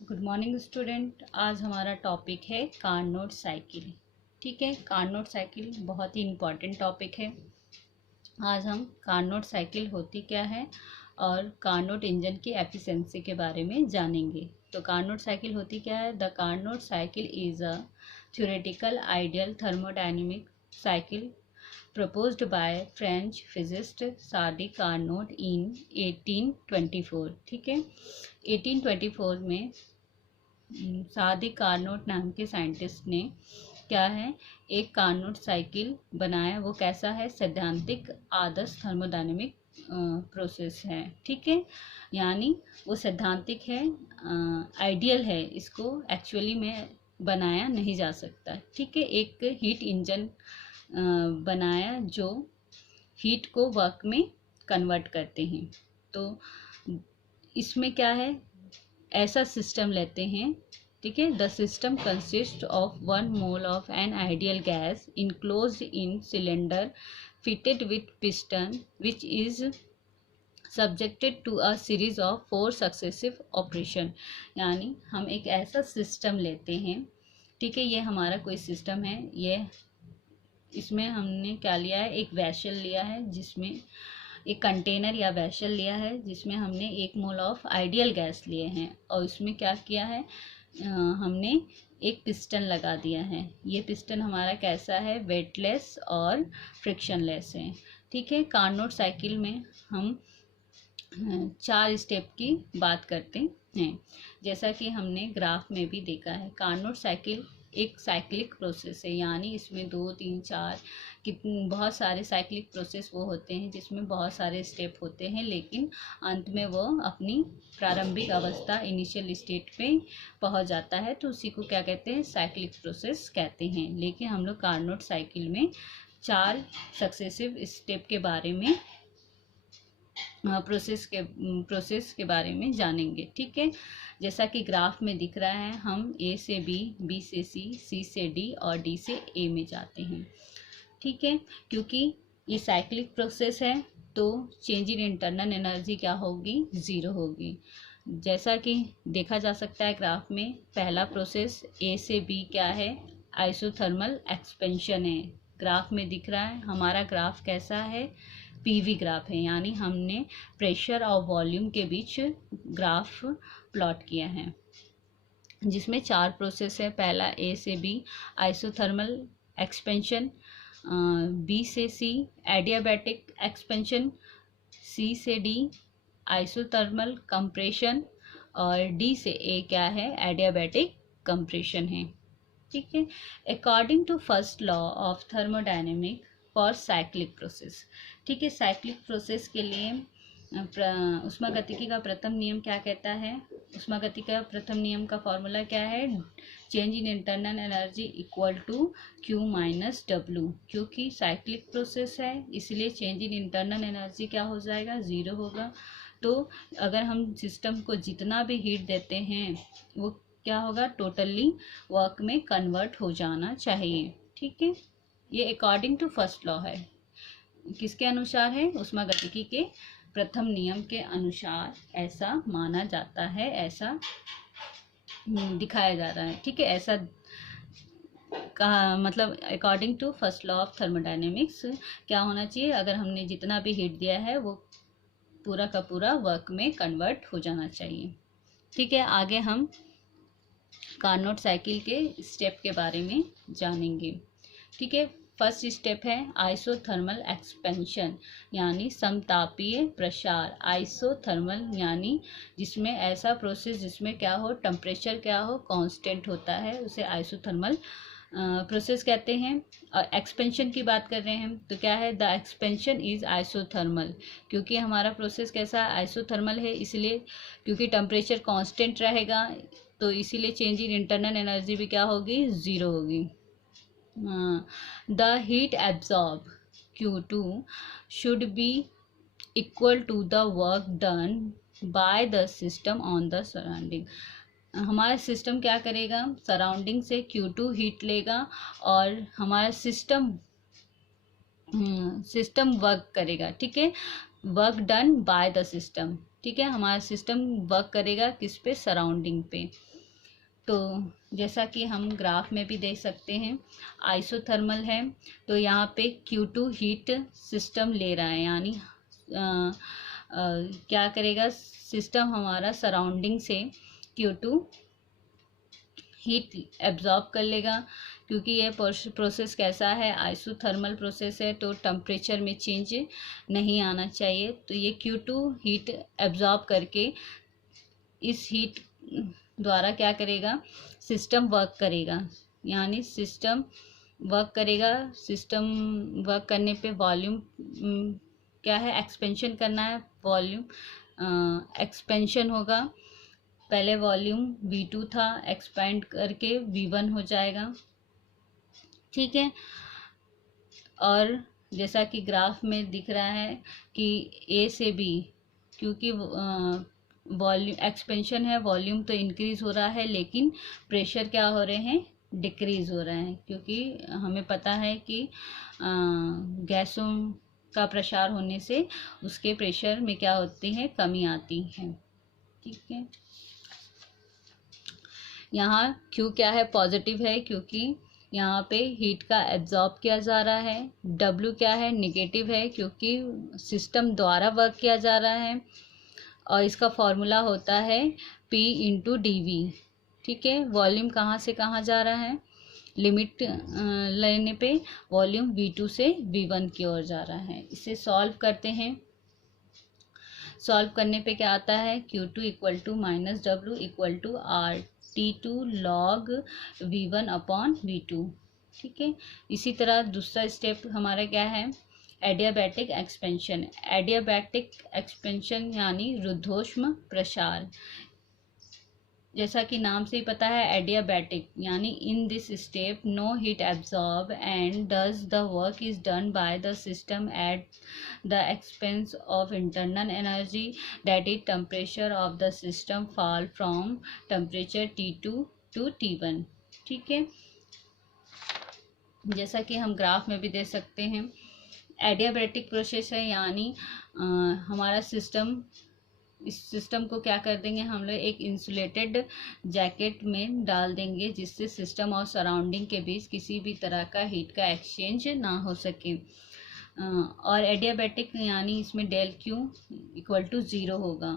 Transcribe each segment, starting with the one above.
Good morning student. आज हमारा topic है कार्नोट साइकिल। ठीक है, कार्नोट साइकिल बहुत ही इम्पॉर्टेंट टॉपिक है। आज हम कार्नोट साइकिल होती क्या है और कार्नोट इंजन की एफिशिएंसी के बारे में जानेंगे। तो कार्नोट साइकिल होती क्या है? The Carnot cycle is a theoretical ideal thermodynamic cycle proposed by French physicist सादी कार्नोट इन 1824। ठीक है, 1824 में सादी कार्नोट नाम के साइंटिस्ट ने क्या है, एक कार्नोट साइकिल बनाया। वो कैसा है? सैद्धांतिक आदर्श थर्मोडायनेमिक प्रोसेस है। ठीक है, यानी वो सैद्धांतिक है, आइडियल है, इसको एक्चुअली में बनाया नहीं जा सकता। ठीक है, एक हीट इंजन बनाया जो हीट को वर्क में कन्वर्ट करते हैं। तो इसमें क्या है, ऐसा सिस्टम लेते हैं। ठीक है, the system consist of 1 mole of an ideal gas enclosed in cylinder fitted with piston which is subjected to a series of 4 successive operation. यानी हम एक ऐसा सिस्टम लेते हैं। ठीक है, ये हमारा कोई सिस्टम है। ये इसमें हमने क्या लिया है, एक वैसल लिया है, जिसमें एक कंटेनर या वैसल लिया है जिसमें हमने 1 मोल ऑफ आइडियल गैस लिए हैं, और इसमें क्या किया है, हमने एक पिस्टन लगा दिया है। ये पिस्टन हमारा कैसा है? वेटलेस और फ्रिक्शनलेस है। ठीक है, कार्नोट साइकिल में हम 4 स्टेप की बात करते हैं, जैसा कि हमने ग्राफ में भी देखा है। कार्नोट साइकिल एक साइक्लिक प्रोसेस है, यानी इसमें 2, 3, 4 बहुत सारे साइक्लिक प्रोसेस वो होते हैं जिसमें बहुत सारे स्टेप होते हैं, लेकिन अंत में वो अपनी प्रारंभिक अवस्था इनिशियल स्टेट पे पहुंच जाता है। तो उसी को क्या कहते हैं? साइक्लिक प्रोसेस कहते हैं। लेकिन हम लोग कार्नोट साइकिल में 4 सक्सेसिव स्टेप के बारे में प्रोसेस के बारे में जानेंगे। ठीक है, जैसा कि ग्राफ में दिख रहा है, हम ए से बी, बी से सी, सी से डी और डी से ए में जाते हैं। ठीक है, क्योंकि ये साइक्लिक प्रोसेस है तो चेंज इन इंटरनल एनर्जी क्या होगी? 0 होगी। जैसा कि देखा जा सकता है ग्राफ में, पहला प्रोसेस ए से बी क्या है? आइसोथर्मल एक्सपेंशन है। ग्राफ में दिख रहा है। हमारा ग्राफ कैसा है? पीवी ग्राफ है, यानी हमने प्रेशर और वॉल्यूम के बीच ग्राफ प्लॉट किया है, जिसमें 4 प्रोसेस है। पहला ए से बी आइसोथर्मल एक्सपेंशन, बी से सी एडियाबैटिक एक्सपेंशन, सी से डी आइसोथर्मल कंप्रेशन और डी से ए क्या है? एडियाबैटिक कंप्रेशन है। ठीक है, according to first law of thermodynamic for cyclic process. ठीक है, साइक्लिक प्रोसेस के लिए ऊष्मागतिकी का प्रथम नियम क्या कहता है? ऊष्मागतिकी का प्रथम नियम का फॉर्मूला क्या है? Change in internal energy equal to Q minus W. क्योंकि साइक्लिक प्रोसेस है इसलिए चेंज इन इंटरनल एनर्जी क्या हो जाएगा? 0 होगा। तो अगर हम सिस्टम को जितना भी हीट देते हैं वो क्या होगा? टोटली वर्क में कन्वर्ट हो जाना चाहिए। ठीक है, ये अकॉर्डिंग टू फर्स्ट लॉ है। किसके अनुसार है? ऊष्मागतिकी के प्रथम नियम के अनुसार ऐसा माना जाता है, ऐसा दिखाया जा रहा है। ठीक है, ऐसा कहा, मतलब according to first law of thermodynamics क्या होना चाहिए? अगर हमने जितना भी हीट दिया है वो पूरा का पूरा वर्क में कन्वर्ट हो जाना चाहिए। ठीक है, आगे हम कार्नोट साइकिल के स्टेप के बारे में जानेंगे। ठीक है, फर्स्ट स्टेप है आइसोथर्मल एक्सपेंशन, यानी समतापीय प्रसार। आइसोथर्मल यानी जिसमें ऐसा प्रोसेस जिसमें क्या हो, टेम्परेचर क्या हो, कांस्टेंट होता है, उसे आइसोथर्मल प्रोसेस कहते हैं। और एक्सपेंशन की बात कर रहे हैं तो क्या है? The expansion is isothermal. क्योंकि हमारा प्रोसेस कैसा? आइसोथर्मल है, इसलिए क्योंकि टेम्परेचर कांस्टेंट रहेगा तो इसीलिए चेंज इन इंटरनल एनर्जी भी क्या होगी? 0 होगी। The heat absorb Q2 should be equal to the work done by the system on the surrounding। हमारा सिस्टम क्या करेगा? सराउंडिंग से Q2 हीट लेगा और हमारा सिस्टम वर्क करेगा। ठीक है, work done by the system. ठीक है, हमारा सिस्टम वर्क करेगा किस पे, सराउंडिंग पे। तो जैसा कि हम ग्राफ में भी देख सकते हैं, आइसोथर्मल है तो यहाँ पे Q2 हीट सिस्टम ले रहा है, यानी क्या करेगा सिस्टम हमारा, सराउंडिंग से Q2 हीट एब्जॉर्ब कर लेगा। क्योंकि यह प्रोसेस कैसा है, आइसोथर्मल प्रोसेस है, तो टेम्परेचर में चेंज नहीं आना चाहिए। तो ये Q2 हीट एब्जॉर्ब करके इस हीट द्वारा क्या करेगा, सिस्टम वर्क करेगा, यानी सिस्टम वर्क करेगा। सिस्टम वर्क करने पे वॉल्यूम क्या है, एक्सपेंशन करना है, वॉल्यूम एक्सपेंशन होगा। पहले वॉल्यूम V2 था, एक्सपेंड करके V1 हो जाएगा, ठीक है। और जैसा कि ग्राफ में दिख रहा है कि A से B, क्योंकि वॉल्यूम एक्सपेंशन है, वॉल्यूम तो इंक्रीज हो रहा है, लेकिन प्रेशर क्या हो रहे हैं, डिक्रीज हो रहा है। क्योंकि हमें पता है कि गैसों का प्रसार होने से उसके प्रेशर में क्या होती है, कमी आती है, ठीक है। यहाँ Q क्या है, पॉजिटिव है, क्योंकि यहाँ पे हीट का एब्जॉर्ब किया जा रहा है। W क्या है, निगेटिव है, क्योंकि सिस्टम द्वारा वर्क किया जा रहा है। और इसका फॉर्मूला होता है P इंटू DV, ठीक है। वॉल्यूम कहाँ से कहाँ जा रहा है, लिमिट लेने पे वॉल्यूम V2 से V1 की ओर जा रहा है। इसे सॉल्व करते हैं। सॉल्व करने पे क्या आता है, Q2 equal to minus W equal to RT2 log V1 upon V2, ठीक है। इसी तरह दूसरा स्टेप हमारा क्या है, एडियाबैटिक एक्सपेंशन। एडियाबैटिक एक्सपेंशन यानी रुद्धोष्म प्रसार। जैसा कि नाम से ही पता है, एडियाबैटिक यानी in this step no heat absorb and does the work is done by the system at the expense of internal energy, that is temperature of the system fall from temperature T2 to T1, ठीक है। जैसा कि हम graph में भी देख सकते हैं, एडियाबैटिक प्रोसेस है, यानी हमारा सिस्टम, इस सिस्टम को क्या कर देंगे हम लोग, एक इंसुलेटेड जैकेट में डाल देंगे, जिससे सिस्टम और सराउंडिंग के बीच किसी भी तरह का हीट का एक्सचेंज ना हो सके। और एडियाबैटिक यानी इसमें डेल Q इक्वल टू 0 होगा।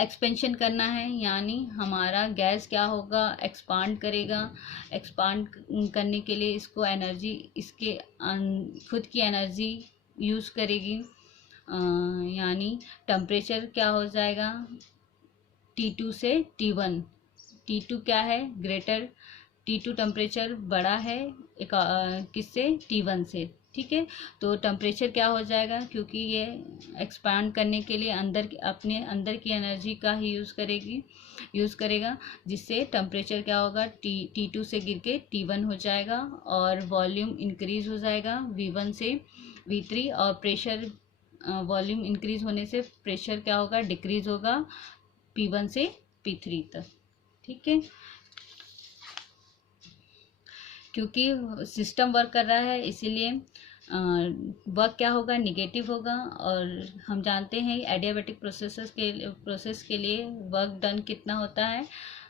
एक्सपेंशन करना है, यानी हमारा गैस क्या होगा, एक्सपांड करेगा। एक्सपांड करने के लिए इसको एनर्जी, इसके खुद की एनर्जी यूज़ करेगी, यानी टेम्परेचर क्या हो जाएगा, T2 से T1। T2 क्या है, ग्रेटर, T2 टेम्परेचर बड़ा है किससे, T1 से, ठीक है। तो टेम्परेचर क्या हो जाएगा, क्योंकि ये एक्सपांड करने के लिए अपने अंदर की एनर्जी का ही यूज़ करेगा, जिससे टेम्परेचर क्या होगा, T2 से गिर के T1 हो जाएगा, और वॉल्यूम इंक्रीज हो जाएगा V1 से V3, और प्रेशर, वॉल्यूम इंक्रीज होने से प्रेशर क्या होगा, डिक्रीज होगा P1 से P3 तक, ठीक है। क्योंकि सिस्टम वर्क कर रहा है, इसीलिए वर्क क्या होगा, निगेटिव होगा। और हम जानते हैं एडियाबैटिक प्रोसेस के लिए वर्क डन कितना होता है,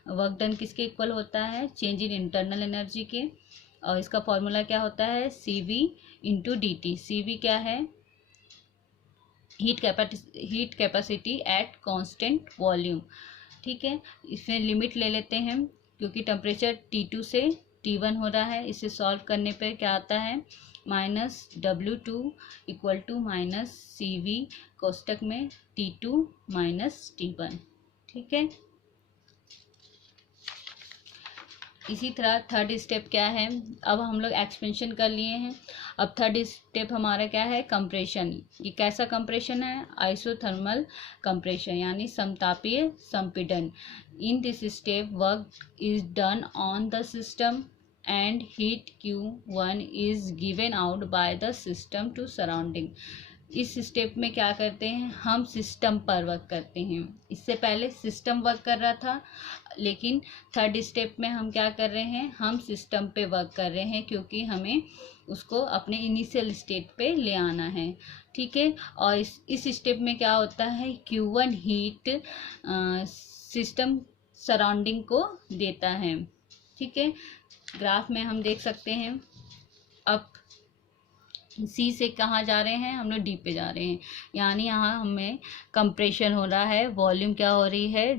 वर्क डन किसके इक्वल होता है, चेंज इन इंटरनल एनर्जी के। और इसका फॉर्मूला क्या होता है, CV इंटू DT। CV क्या है, heat capacity at constant volume, ठीक है। इसमें लिमिट ले लेते हैं, क्योंकि टेम्परेचर T2 से T1 हो रहा है। इसे सॉल्व करने पे क्या आता है, minus W2 equal to minus CV कोष्टक में T2 माइनस T1, ठीक है। इसी तरह थर्ड स्टेप क्या है, अब हम लोग एक्सपेंशन कर लिए हैं। अब थर्ड स्टेप हमारा क्या है, कंप्रेशन। ये कैसा कंप्रेशन है, आइसोथर्मल कंप्रेशन, यानी समतापीय संपीड़न। इन this step work is done on the system and heat Q1 is given out by the system to surrounding, इस स्टेप में क्या करते हैं, हम सिस्टम पर वर्क करते हैं। इससे पहले सिस्टम वर्क कर रहा था, लेकिन थर्ड स्टेप में हम क्या कर रहे हैं, हम सिस्टम पे वर्क कर रहे हैं, क्योंकि हमें उसको अपने इनिशियल स्टेट पे ले आना है। ठीक है, और इस स्टेप में क्या होता है, Q1 हीट सिस्टम सराउंडिंग को देता है। ठीक है, ग्राफ में हम देख सकते हैं। अब सी से कहाँ जा रहे हैं, हम लोग डी पे जा रहे हैं, यानी यहाँ हमें कंप्रेशन हो रहा है, वॉल्यूम क्या हो रही है,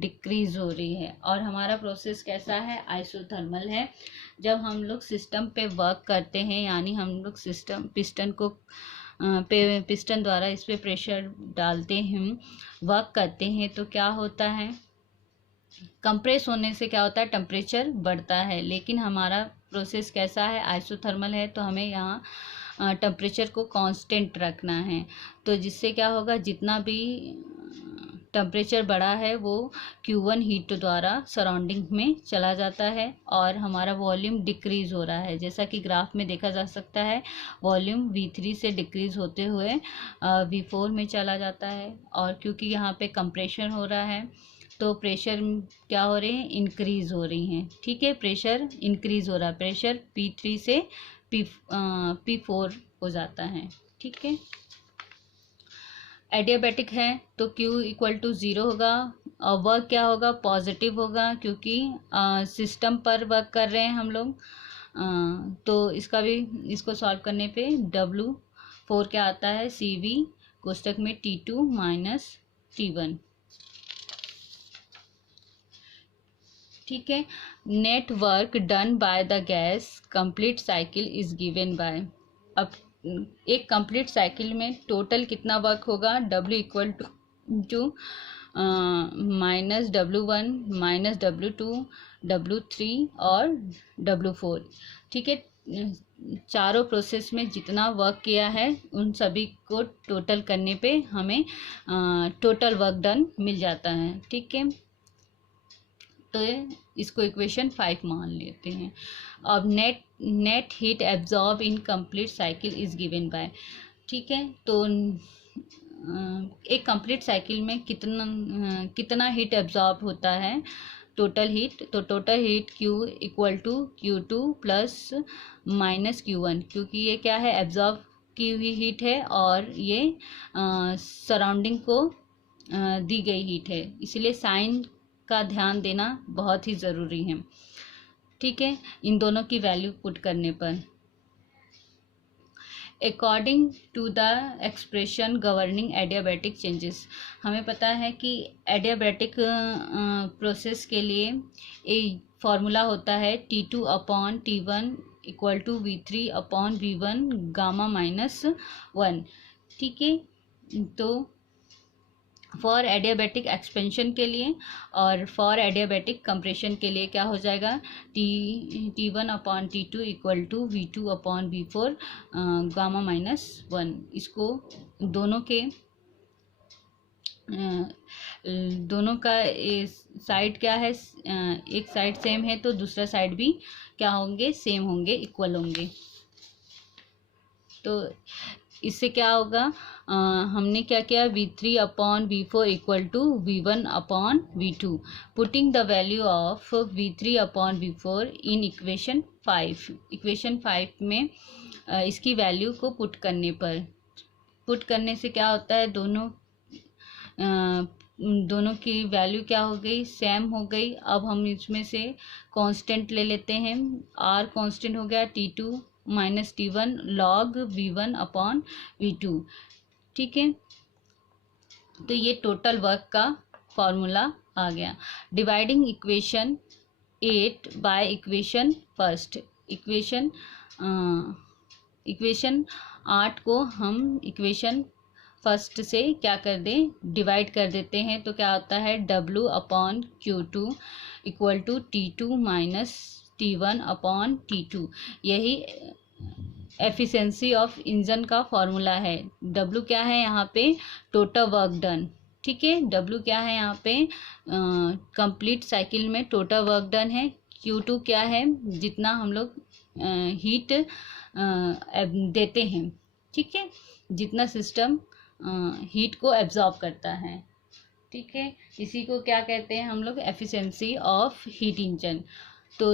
डिक्रीज हो रही है। और हमारा प्रोसेस कैसा है, आइसोथर्मल है। जब हम लोग सिस्टम पे वर्क करते हैं, यानी हम लोग सिस्टम पिस्टन द्वारा इस पे प्रेशर डालते हैं, वर्क करते हैं, तो क्या होता है, कंप्रेस होने से क्या होता है, टेम्परेचर बढ़ता है। लेकिन हमारा प्रोसेस कैसा है, आइसोथर्मल है, तो हमें यहाँ टेम्परेचर को कांस्टेंट रखना है। तो जिससे क्या होगा, जितना भी टेम्परेचर बढ़ा है वो Q1 हीट द्वारा सराउंडिंग में चला जाता है, और हमारा वॉल्यूम डिक्रीज हो रहा है। जैसा कि ग्राफ में देखा जा सकता है, वॉल्यूम V3 से डिक्रीज होते हुए V4 में चला जाता है। और क्योंकि यहाँ पे कंप्रेशन हो रहा है, तो प्रेशर क्या हो रहे हैं, इंक्रीज हो रही हैं। ठीक है, प्रेशर इंक्रीज हो रहा है, प्रेशर P3 से P4 हो जाता है। ठीक है, एडियाबैटिक है तो Q इक्वल टू 0 होगा, और वर्क क्या होगा, पॉजिटिव होगा, क्योंकि सिस्टम पर वर्क कर रहे हैं हम लोग। तो इसको सॉल्व करने पे W4 क्या आता है, CV कोष्टक में T2 माइनस T1। ठीक है, net work done by the gas complete cycle is given by. अब एक कंप्लीट साइकिल में टोटल कितना वर्क होगा, W equal to minus W1 minus W2 W3 और W4। ठीक है, चारों प्रोसेस में जितना वर्क किया है उन सभी को टोटल करने पे हमें टोटल वर्क डन मिल जाता है। ठीक है, तो इसको इक्वेशन 5 मान लेते हैं। अब net heat absorb in complete cycle is given bye. ठीक है, तो एक कंप्लीट साइकिल में कितना हीट एब्जॉर्ब होता है, टोटल हीट। तो total heat Q equal to Q2 plus minus Q1, क्योंकि ये क्या है, एब्जॉर्ब की हुई हीट है, और ये सराउंडिंग को दी गई हीट है, इसलिए साइन का ध्यान देना बहुत ही ज़रूरी है। ठीक है, इन दोनों की वैल्यू पुट करने पर, according to the expression governing adiabatic changes, हमें पता है कि एडियाबैटिक प्रोसेस के लिए एक फार्मूला होता है T2 upon T1 equal to V3 upon V1 gamma minus 1। ठीक है, तो फॉर एडियाबैटिक एक्सपेंशन के लिए और फॉर एडियाबैटिक कंप्रेशन के लिए क्या हो जाएगा, T1 upon T2 equal to V2 upon V4 gamma minus 1। इसको दोनों का साइड क्या है, एक साइड सेम है तो दूसरा साइड भी क्या होंगे, सेम होंगे, इक्वल होंगे। तो इससे क्या होगा, हमने क्या किया, V3 upon V4 equal to V1 upon V2, putting the value of V3 upon V4 in equation 5। Equation 5 में इसकी वैल्यू को पुट करने से क्या होता है, दोनों की वैल्यू क्या हो गई, सेम हो गई। अब हम इसमें से कांस्टेंट ले लेते हैं, R कांस्टेंट हो गया T2 minus T1 log V1 upon V2। ठीक है, तो ये टोटल वर्क का फॉर्मूला आ गया। Dividing equation 8 by equation first, equation 8 को हम इक्वेशन फर्स्ट से क्या कर दें, डिवाइड कर देते हैं। तो क्या होता है, W upon Q2 equal to T2 minus T1 upon T2। यही एफिशिएंसी ऑफ इंजन का फॉर्मूला है। W क्या है यहाँ पे, टोटल वर्क डन। ठीक है, W क्या है यहाँ पे, कंप्लीट साइकिल में टोटल वर्क डन है। Q2 क्या है, जितना हम लोग हीट देते हैं। ठीक है, जितना सिस्टम हीट को एब्जॉर्ब करता है। ठीक है, इसी को क्या कहते हैं हम लोग, एफिशिएंसी ऑफ हीट इंजन। तो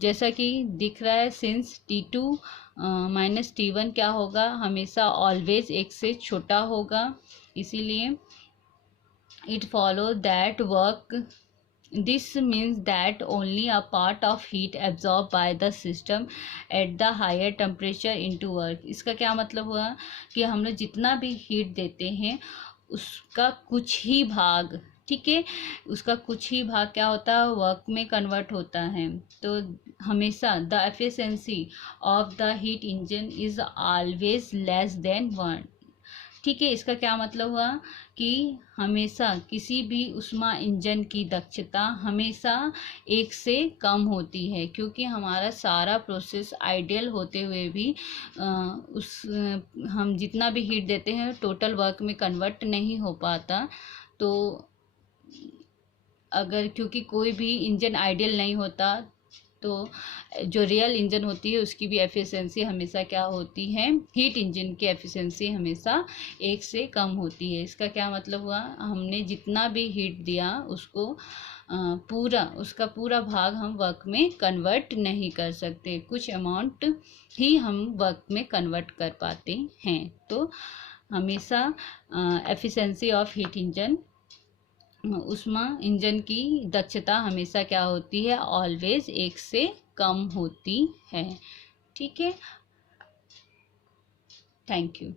जैसा कि दिख रहा है, सिंस T2 माइनस T1 क्या होगा, हमेशा ऑलवेज 1 से छोटा होगा, इसीलिए it follow that work, this means that only a part of heat absorbed by the system at the higher temperature into work। इसका क्या मतलब हुआ कि हम लोग जितना भी हीट देते हैं उसका कुछ ही भाग, ठीक है, उसका कुछ ही भाग क्या होता है, वर्क में कन्वर्ट होता है। तो हमेशा the efficiency of the heat engine is always less than 1। ठीक है, इसका क्या मतलब हुआ कि हमेशा किसी भी ऊष्मा इंजन की दक्षता हमेशा 1 से कम होती है, क्योंकि हमारा सारा प्रोसेस आइडियल होते हुए भी हम जितना भी हीट देते हैं टोटल वर्क में कन्वर्ट नहीं हो पाता। तो अगर, क्योंकि कोई भी इंजन आइडियल नहीं होता, तो जो रियल इंजन होती है उसकी भी एफिशिएंसी हमेशा क्या होती है, हीट इंजन की एफिशिएंसी हमेशा 1 से कम होती है। इसका क्या मतलब हुआ, हमने जितना भी हीट दिया उसको उसका पूरा भाग हम वर्क में कन्वर्ट नहीं कर सकते, कुछ अमाउंट ही हम वर्क में कन्वर्ट कर पाते हैं। तो हमेशा एफिशिएंसी ऑफ हीट इंजन, ऊष्मा इंजन की दक्षता हमेशा क्या होती है, ऑलवेज 1 से कम होती है। ठीक है, थैंक यू।